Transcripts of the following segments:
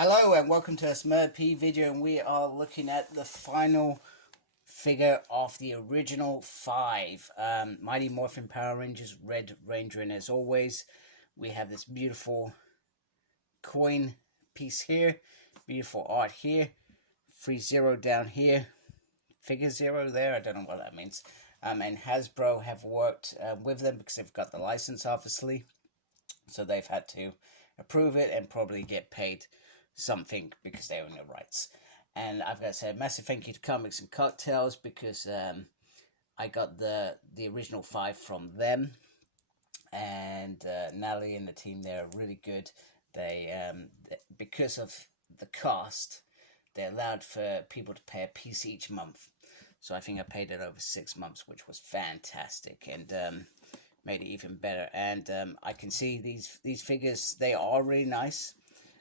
Hello and welcome to a Smurp video, and we are looking at the final figure of the original 5 Mighty Morphin Power Rangers Red Ranger. And as always, we have this beautiful coin piece here, beautiful art here, ThreeZero down here, figure 0 there, I don't know what that means. And Hasbro have worked with them because they've got the license, obviously, so they've had to approve it and probably get paid something because they own the rights. And I've got to say a massive thank you to Comics and Cocktails because I got the original 5 from them, and Natalie and the team there are really good. They because of the cost, they allowed for people to pay a piece each month. So I think I paid it over 6 months, which was fantastic, and made it even better. And I can see these figures, they are really nice.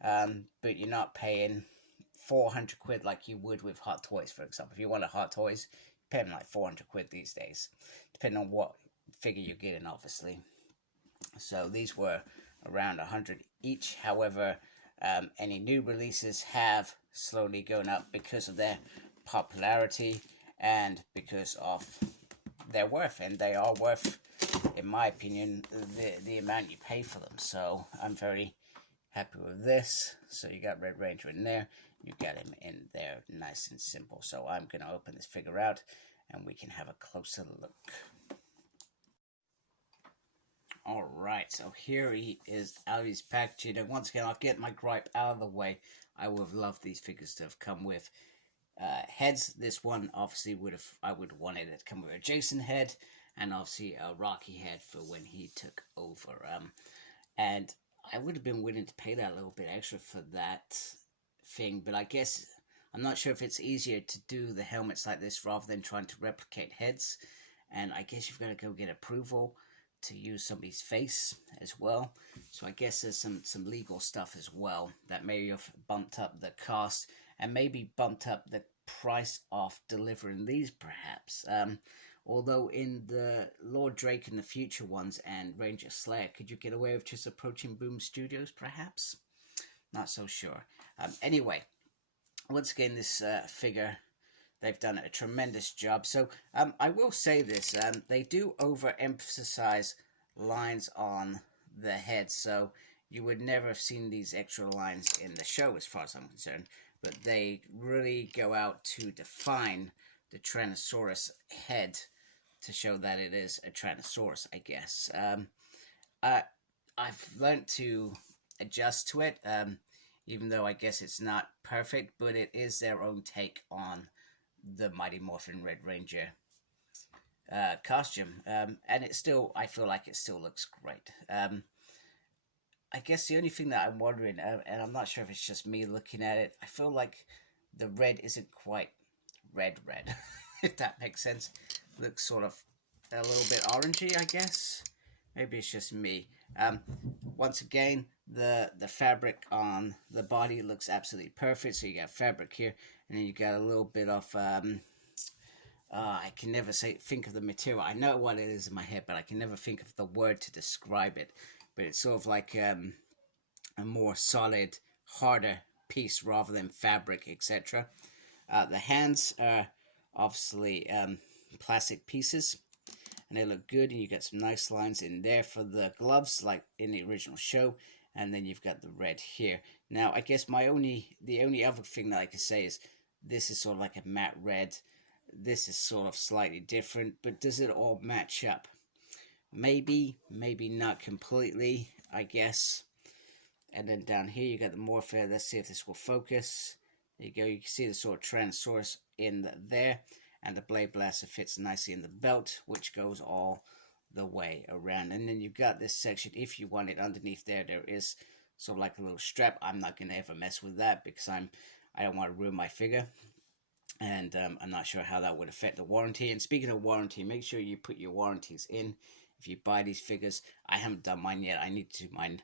But you're not paying 400 quid like you would with Hot Toys, for example. If you want a Hot Toys, you're paying like 400 quid these days, depending on what figure you're getting, obviously. So these were around 100 each. However, any new releases have slowly gone up because of their popularity and because of their worth, and they are worth, in my opinion, the amount you pay for them. So I'm very happy with this. So you got Red Ranger in there, you got him in there, nice and simple. So I'm going to open this figure out and we can have a closer look. Alright, so here he is out of his packaging, and once again I'll get my gripe out of the way. I would have loved these figures to have come with heads. This one obviously I would have wanted it to come with a Jason head, and obviously a Rocky head for when he took over. And I would have been willing to pay that little bit extra for that thing, but I guess I'm not sure if it's easier to do the helmets like this rather than trying to replicate heads. And I guess you've got to go get approval to use somebody's face as well. So I guess there's some legal stuff as well that may have bumped up the cost and maybe bumped up the price of delivering these, perhaps. Although in the Lord Drake and the future ones and Ranger Slayer, could you get away with just approaching Boom Studios, perhaps? Not so sure. Anyway, once again, this figure, they've done a tremendous job. So I will say this, they do overemphasize lines on the head, so you would never have seen these extra lines in the show as far as I'm concerned, but they really go out to define the Tyrannosaurus head to show that it is a Tyrannosaurus, I guess. I've learned to adjust to it, even though I guess it's not perfect, but it is their own take on the Mighty Morphin Red Ranger costume, and it still, I feel like it still looks great. I guess the only thing that I'm wondering, and I'm not sure if it's just me looking at it, I feel like the red isn't quite red, if that makes sense. Looks sort of a little bit orangey, I guess. Maybe it's just me. Once again, the fabric on the body looks absolutely perfect. So you got fabric here, and then you got a little bit of I can never think of the material. I know what it is in my head, but I can never think of the word to describe it. But it's sort of like a more solid, harder piece rather than fabric, etc. The hands are obviously plastic pieces, and they look good, and you got some nice lines in there for the gloves like in the original show, and then you've got the red here. Now I guess the only other thing that I could say is this is sort of like a matte red, this is sort of slightly different, but does it all match up? Maybe not completely, I guess. And then down here you got the Morphin. Let's see if this will focus. There you go, you can see the sort of Tyrannosaurus in there, and the Blade Blaster fits nicely in the belt, which goes all the way around. And then you've got this section, if you want it, underneath there is sort of like a little strap. I'm not going to ever mess with that because I don't want to ruin my figure, and I'm not sure how that would affect the warranty. And speaking of warranty, make sure you put your warranties in if you buy these figures. I haven't done mine yet. I need to do mine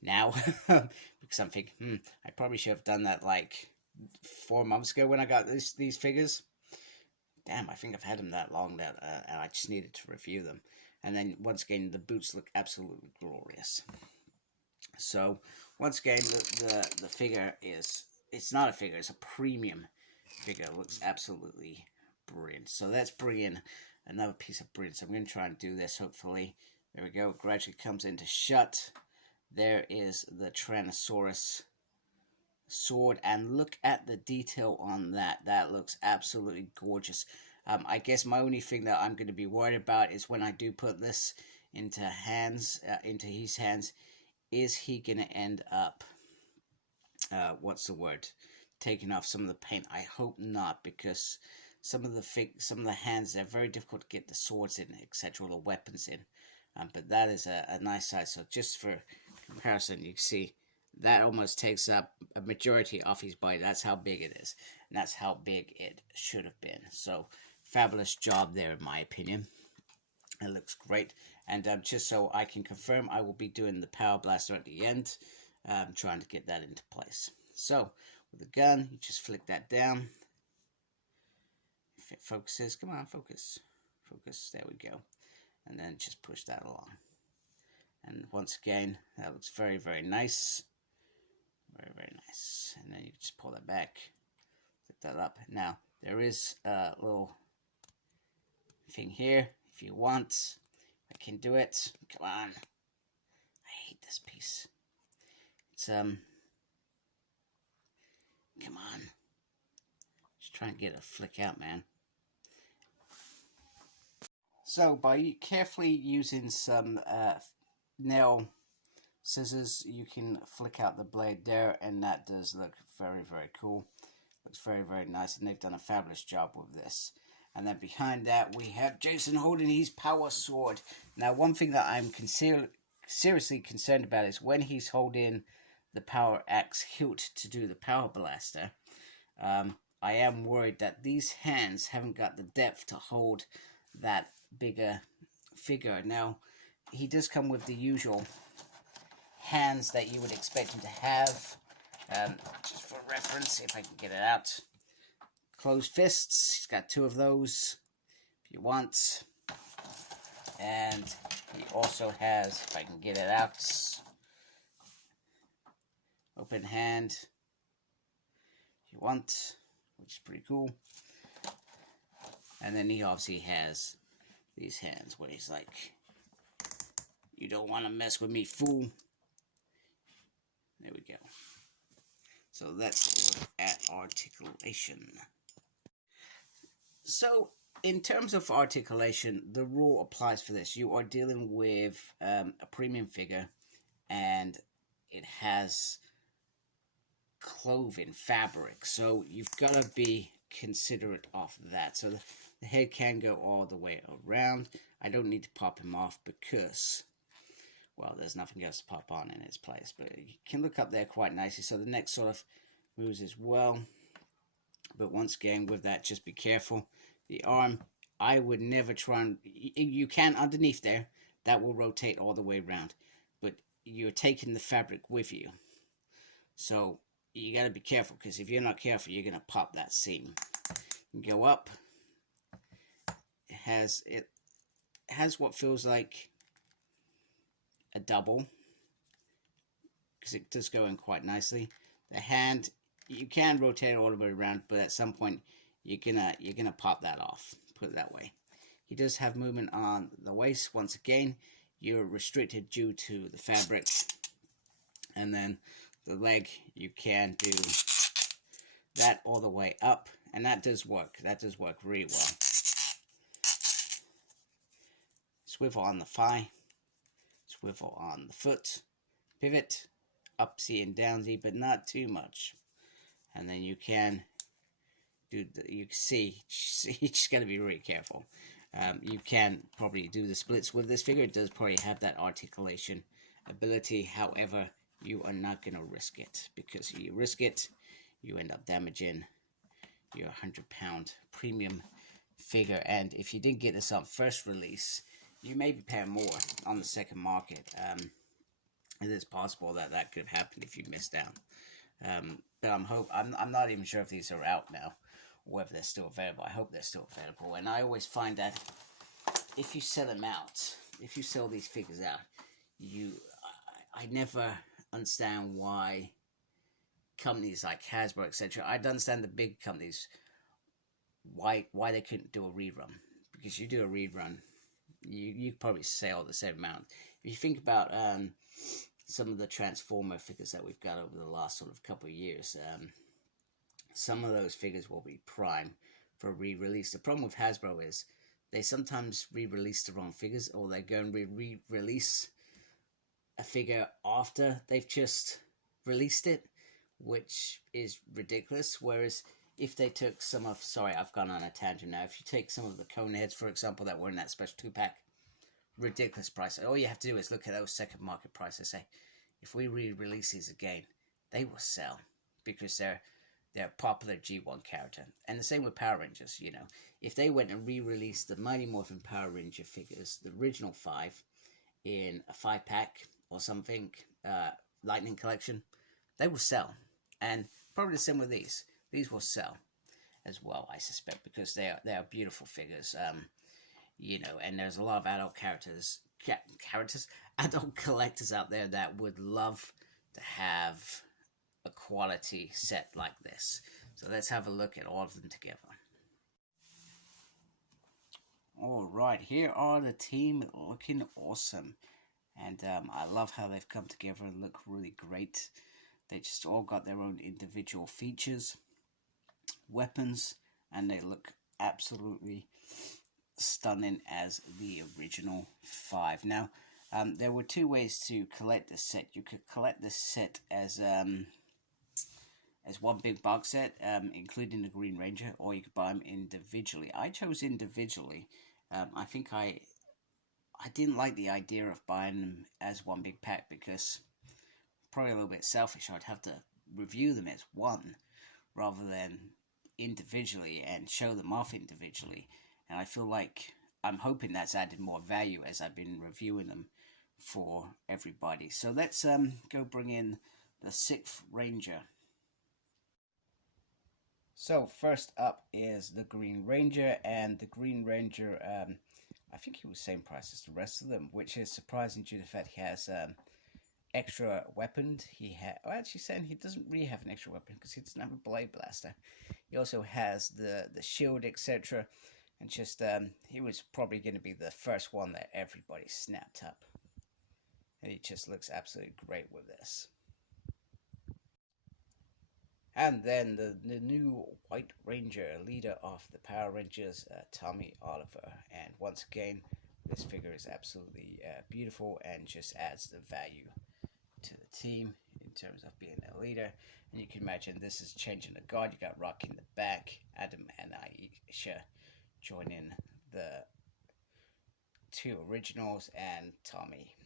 now because I'm thinking, I probably should have done that like 4 months ago when I got these figures. Damn, I think I've had them that long that and I just needed to review them. And then once again, the boots look absolutely glorious. So once again, the figure is, it's not a figure, it's a premium figure. It looks absolutely brilliant. So let's bring in another piece of brilliance. I'm going to try and do this, hopefully. There we go. It gradually comes into shut. There is the Tyrannosaurus Sword, and look at the detail on that. That looks absolutely gorgeous. I guess my only thing that I'm going to be worried about is when I do put this into into his hands, is he going to end up, what's the word, taking off some of the paint? I hope not, because some of the hands, they're very difficult to get the swords in, etc., the weapons in. But that is a nice size. So just for comparison, you can see that almost takes up a majority of his body. That's how big it is, and that's how big it should have been. So fabulous job there, in my opinion. It looks great. And just so I can confirm, I will be doing the power blaster at the end, trying to get that into place. So with the gun, you just flick that down. If it focuses, come on, focus, focus. There we go. And then just push that along. And once again, that looks very, very nice. Very, very nice. And then you just pull that back, flip that up. Now, there is a little thing here. If you want, I can do it. Come on. I hate this piece. It's, come on. Just try and get a flick out, man. So, by carefully using some nail scissors, you can flick out the blade there, and that does look very, very cool. Looks very, very nice, and they've done a fabulous job with this. And then behind that, we have Jason holding his power sword. Now, one thing that I'm seriously concerned about is when he's holding the power axe hilt to do the power blaster. I am worried that these hands haven't got the depth to hold that bigger figure. Now, he does come with the usual hands that you would expect him to have. Just for reference, if I can get it out. Closed fists, he's got 2 of those, if you want. And he also has, if I can get it out, open hand, if you want, which is pretty cool. And then he obviously has these hands where he's like, you don't want to mess with me, fool. There we go. So let's look at articulation. So, in terms of articulation, the rule applies for this. You are dealing with a premium figure, and it has clothing, fabric. So, you've got to be considerate of that. So, the head can go all the way around. I don't need to pop him off because, well, there's nothing else to pop on in its place. But you can look up there quite nicely. So, the neck sort of moves as well. But once again, with that, just be careful. The arm, I would never try and... You can underneath there. That will rotate all the way around. But you're taking the fabric with you. So you got to be careful, because if you're not careful, you're going to pop that seam. You go up. It has what feels like a double, because it does go in quite nicely. The hand, you can rotate it all the way around, but at some point you're gonna pop that off, put it that way. He does have movement on the waist. Once again, you're restricted due to the fabric. And then the leg, you can do that all the way up, and that does work. That does work really well. Swivel on the thigh, swivel on the foot, pivot, upsy and downsy, but not too much. And then you can do you see, you just got to be really careful. You can probably do the splits with this figure. It does probably have that articulation ability. However, you are not going to risk it, because if you risk it, you end up damaging your 100-pound premium figure. And if you didn't get this on first release, you may be paying more on the second market. It is possible that that could have happened if you missed out. But I'm not even sure if these are out now, or whether they're still available. I hope they're still available. And I always find that if you sell them out, if you sell these figures out, I never understand why companies like Hasbro, etc. I'd understand the big companies why they couldn't do a rerun, because you do a rerun, you probably sell the same amount. If you think about some of the Transformer figures that we've got over the last sort of couple of years, some of those figures will be prime for re-release. The problem with Hasbro is they sometimes re-release the wrong figures, or they go and re-release a figure after they've just released it, which is ridiculous. Whereas if they took some of, sorry, I've gone on a tangent now. If you take some of the Coneheads, for example, that were in that special 2-pack, ridiculous price. All you have to do is look at those second market prices. Say, if we re-release these again, they will sell, because they're a popular G1 character. And the same with Power Rangers. You know, if they went and re-released the Mighty Morphin Power Ranger figures, the original 5, in a 5-pack or something, Lightning Collection, they will sell. And probably the same with these. These will sell as well, I suspect, because they are beautiful figures. You know, and there's a lot of adult adult collectors out there that would love to have a quality set like this. So let's have a look at all of them together. Alright, here are the team, looking awesome. And I love how they've come together and look really great. They just all got their own individual features, weapons, and they look absolutely stunning as the original 5. Now, there were 2 ways to collect this set. You could collect this set as one big box set, including the Green Ranger, or you could buy them individually. I chose individually. I think I didn't like the idea of buying them as one big pack, because probably a little bit selfish. I'd have to review them as one rather than individually and show them off individually. And I feel like I'm hoping that's added more value as I've been reviewing them for everybody. So let's go bring in the 6th Ranger. So first up is the Green Ranger, and the Green Ranger, I think he was the same price as the rest of them, which is surprising due to the fact he has extra weapons. Actually saying he doesn't really have an extra weapon because he doesn't have a blade blaster. He also has the shield, etc. And just, he was probably going to be the first one that everybody snapped up. And he just looks absolutely great with this. And then the new White Ranger, leader of the Power Rangers, Tommy Oliver. And once again, this figure is absolutely beautiful and just adds the value to the team in terms of being a leader. And you can imagine this is changing the guard. You got Rock in the back, Adam and Aisha joining the 2 originals, and Tommy.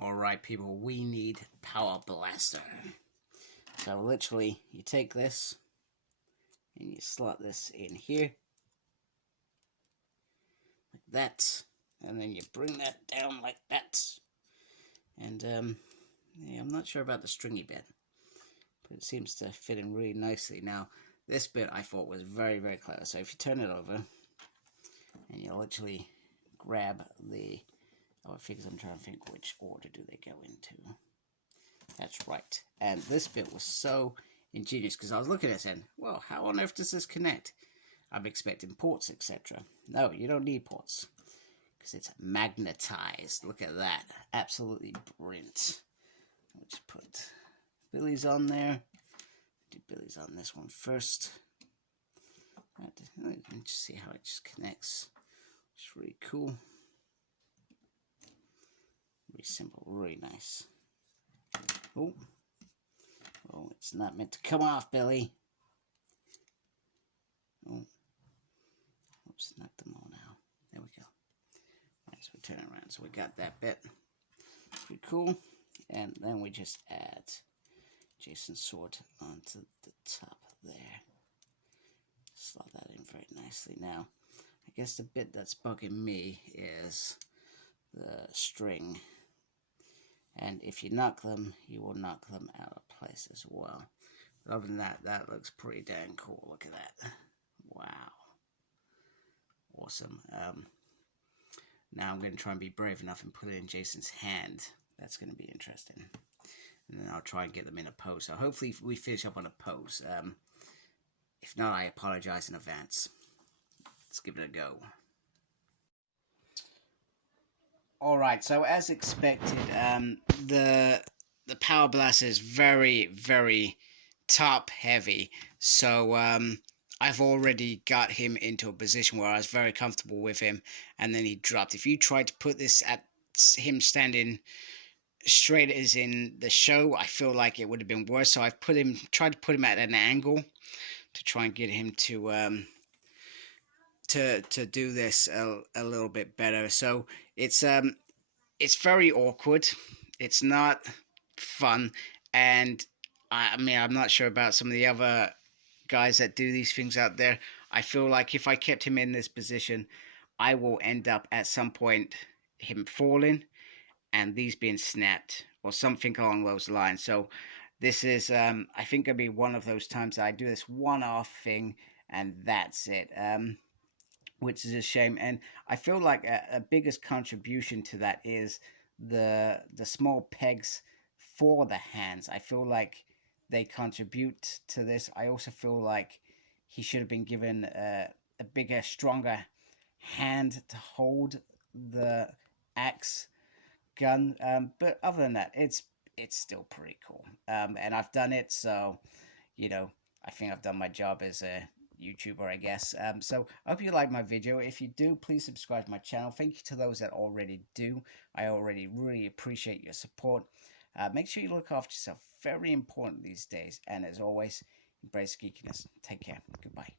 Alright people, we need Power Blaster. So literally, you take this and you slot this in here like that, and then you bring that down like that. And yeah, I'm not sure about the stringy bit, but it seems to fit in really nicely. Now this bit I thought was very, very clever. So if you turn it over and you literally grab the figures, I'm trying to think which order do they go into. That's right. And this bit was so ingenious, because I was looking at it and saying, well, how on earth does this connect? I'm expecting ports, etc. No, you don't need ports, because it's magnetized. Look at that. Absolutely brilliant. Let's put Billy's on there. Do Billy's on this one first. Let me just see how it just connects. It's really cool. Really simple, really nice. Oh, it's not meant to come off, Billy. Oh, oops, knocked them all now. There we go. Right, so we turn it around. So we got that bit. Pretty cool. And then we just add Jason's sword onto the top there. Slot that in very nicely. Now, I guess the bit that's bugging me is the string. And if you knock them, you will knock them out of place as well. But other than that, that looks pretty dang cool. Look at that. Wow. Awesome. Now I'm going to try and be brave enough and put it in Jason's hand. That's going to be interesting. And then I'll try and get them in a pose. So hopefully we finish up on a pose. If not, I apologize in advance. Let's give it a go. Alright, so as expected, the Power Blaster is very, very top heavy. So I've already got him into a position where I was very comfortable with him, and then he dropped. If you tried to put this at him standing straight as in the show, I feel like it would have been worse. So I've tried to put him at an angle to try and get him to do this a little bit better. So it's very awkward. It's not fun, and I mean, I'm not sure about some of the other guys that do these things out there. I feel like if I kept him in this position, I will end up at some point him falling and these being snapped or something along those lines. So this is, I think, going to be one of those times that I do this one-off thing and that's it. Which is a shame. And I feel like a biggest contribution to that is the small pegs for the hands. I feel like they contribute to this. I also feel like he should have been given a bigger, stronger hand to hold the axe gun. But other than that, it's still pretty cool. And I've done it, so I think I've done my job as a YouTuber, I guess. So I hope you like my video. If you do, please subscribe to my channel. Thank you to those that already do. I already really appreciate your support. Make sure you look after yourself. Very important these days. And as always, embrace geekiness. Take care. Goodbye.